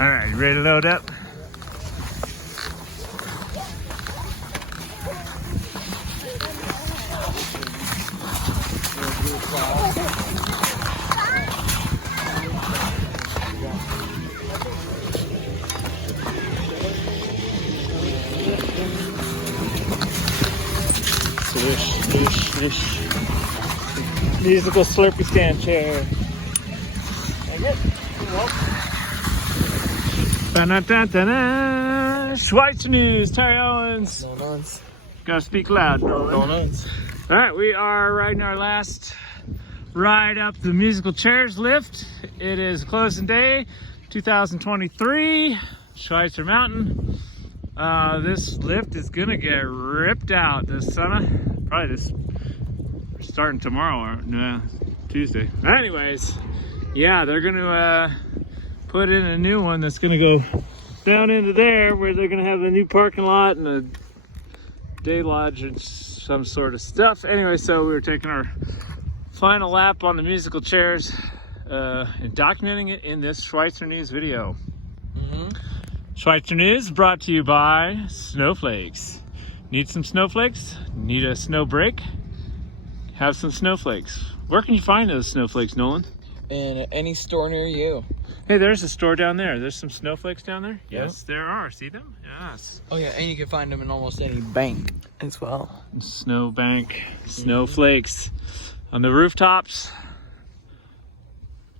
All right, you ready to load up? Swish. Musical Slurpee stand chair. Ba-na-da-da-da. Schweitzer News, Terry Owens. Gotta speak loud, Nolan. All right, we are riding our last ride up the musical chairs lift. It is closing day, 2023, Schweitzer Mountain. This lift is gonna get ripped out this summer. Probably this starting tomorrow or no, Tuesday. Anyways, yeah, they're gonna put in a new one that's gonna go down into there where they're gonna have a new parking lot and a day lodge and some sort of stuff. Anyway, so we were taking our final lap on the musical chairs and documenting it in this Schweitzer News video. Schweitzer News brought to you by Snowflakes. Need some snowflakes? Need a snow break? Have some snowflakes. Where can you find those snowflakes, Nolan? In any store near you. Hey, there's a store down there. There's some snowflakes down there? Yes, there are. See them? Yes. Oh yeah, and you can find them in almost any bank as well. Snowbank, snowflakes. On the rooftops.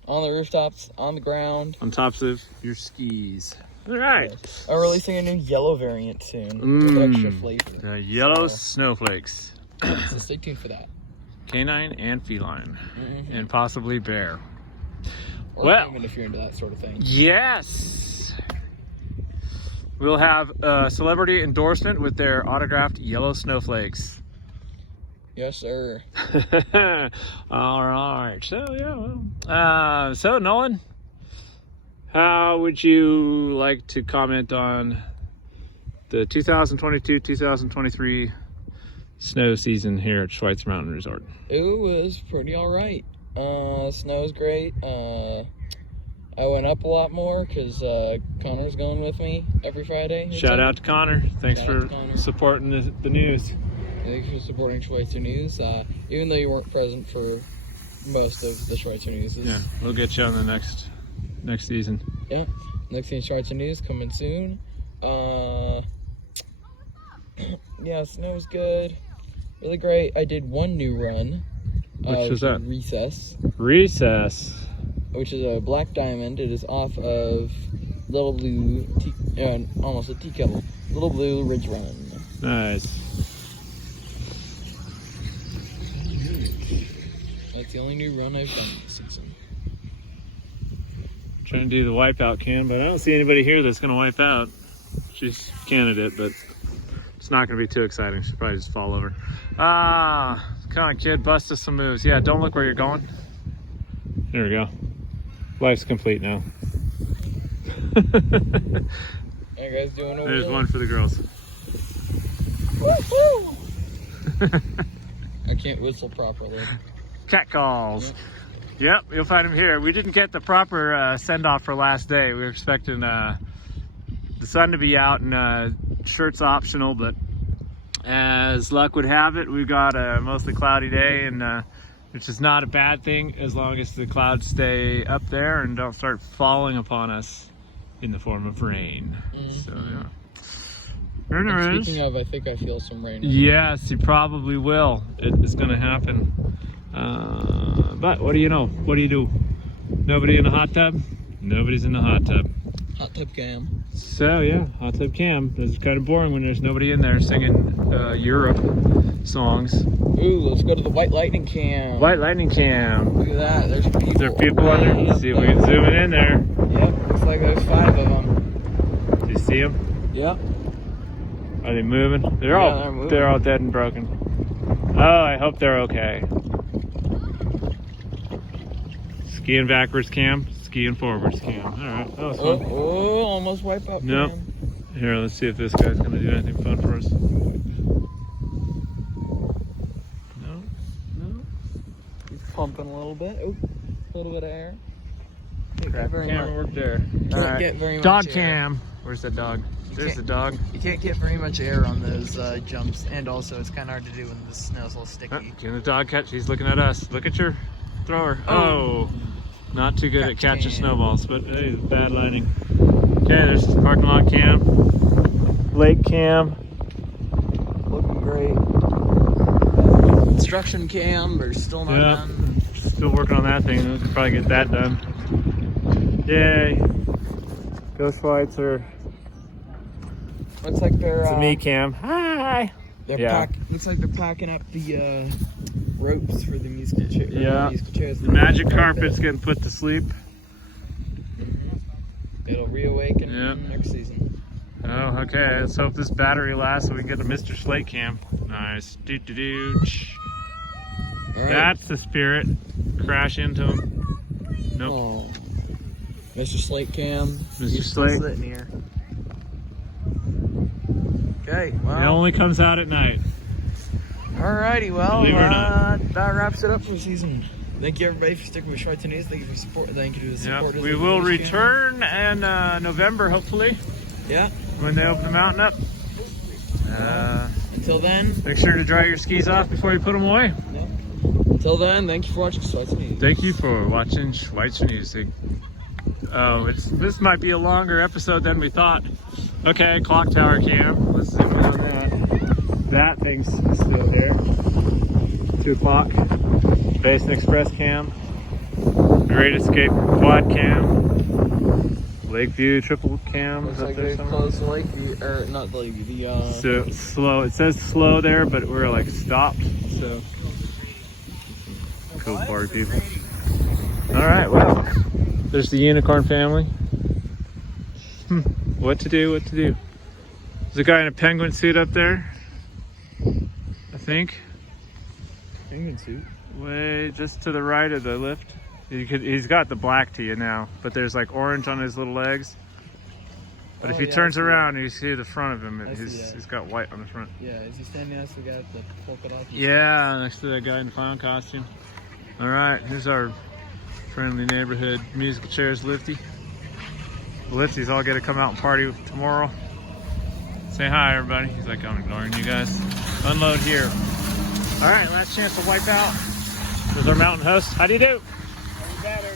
On the rooftops, on the ground. On tops of your skis. All right. I'm releasing a new yellow variant soon with extra flavor. Yellow snowflakes. So stay tuned for that. Canine and feline. And possibly bear. Or well, even if you're into that sort of thing. Yes. We'll have a celebrity endorsement with their autographed yellow snowflakes. Yes, sir. All right. So, yeah. Well. So, Nolan, how would you like to comment on the 2022-2023 snow season here at Schweitzer Mountain Resort? It was pretty all right. Snow's great. I went up a lot more because Connor's going with me every Friday. Shout out to Connor. Thanks for supporting the news. Thanks for supporting Schweitzer News. Even though you weren't present for most of the Schweitzer News. Yeah, we'll get you on the next season. Yeah, next thing Schweitzer News coming soon. Yeah, snow's good. Really great. I did one new run. Which was that? Recess. Which is a black diamond. It is off of Little Blue, almost a tea kettle. Little Blue Ridge Run. Nice. That's the only new run I've done this season. I'm trying to do the wipeout can, but I don't see anybody here that's going to wipe out. She's a candidate, but it's not going to be too exciting. She'll probably just fall over. Come on, kid, bust us some moves. Yeah, don't look where you're going. There we go. Life's complete now. How you guys doing over There's there? one for the girls. Woo-hoo! I can't whistle properly. Cat calls. Yep, you'll find them here. We didn't get the proper send-off for last day. We were expecting the sun to be out and shirts optional, but as luck would have it, we got a mostly cloudy day, and which is not a bad thing as long as the clouds stay up there and don't start falling upon us in the form of rain. So yeah. And speaking of, I think I feel some rain. Yes, you probably will. It is going to happen. But what do you know? What do you do? Nobody in the hot tub? Nobody's in the hot tub. Hot tub cam. So yeah, hot tub cam. It's kind of boring when there's nobody in there singing Europe songs. Ooh, let's go to the White Lightning cam. White Lightning cam. Look at that. There's people. Is there people on there? Let's see if we can zoom it in there. Yep, looks like there's 5 of them. Do you see them? Yep. Are they moving? They're all dead and broken. Oh, I hope they're okay. Skiing backwards cam, skiing forwards cam. All right, that was fun. Oh, almost wipe out. Nope. Cam. Here, let's see if this guy's gonna do anything fun for us. No. He's pumping a little bit. Ooh, a little bit of air. Crap, camera work there. Can't get very much Dog air. cam. Where's the dog? There's the dog. You can't get very much air on those jumps, and also it's kind of hard to do when the snow's all sticky. Getting the dog catch. He's looking at us. Look at your thrower. Oh, not too good at catching snowballs, but hey, bad lighting. Okay, there's the parking lot cam, lake cam. Looking great. Construction cam, we're still not done. Still working on that thing. We could probably get that done. Yay! Go Schweitzer. Looks like they're It's a me cam. Hi. Looks like they're packing up the ropes for the musical chair. Yeah. Musical chairs. The magic carpet's getting put to sleep. It'll reawaken next season. Oh, okay. Let's hope this battery lasts so we can get a Mr. Slate cam. Nice. Doo-doo-doo. Right. That's the spirit. Crash into him. Nope. Oh. Mr. Slate cam. Mr. Slate. Sitting here. Okay, It well. only comes out at night. Alrighty, well, Believe it or not. that wraps it up for the season. Thank you everybody for sticking with Schweitzer News. Thank you for support. Thank you to the supporters. We will return in November, hopefully, Yeah. when they open the mountain up. Until then. Make sure to dry your skis off before you put them away. Until then, thank you for watching Schweitzer News. Thank you for watching Schweitzer News. Oh, this might be a longer episode than we thought. Okay, clock tower cam. Let's zoom in on that. That thing's still there. 2 o'clock. Basin Express cam. Great Escape quad cam. Lakeview triple cam. Looks like they closed the Lakeview, or not the Lakeview, So slow. It says slow there, but we're like stopped. So cool party people. All right, well, there's the unicorn family. What to do? What to do? There's a guy in a penguin suit up there. I think. penguin suit. Way just to the right of the lift. He's got the black to you now, but there's like orange on his little legs. But if he turns around, you see the front of him. He's got white on the front. Yeah, is he standing next to the guy with the polka dots? Yeah, next to that guy in the clown costume. All right, here's our friendly neighborhood musical chairs lifty. The lifties all get to come out and party tomorrow. Say hi, everybody. He's like, I'm ignoring you guys. Unload here. All right, last chance to wipe out. There's our mountain host. How do you do? Better.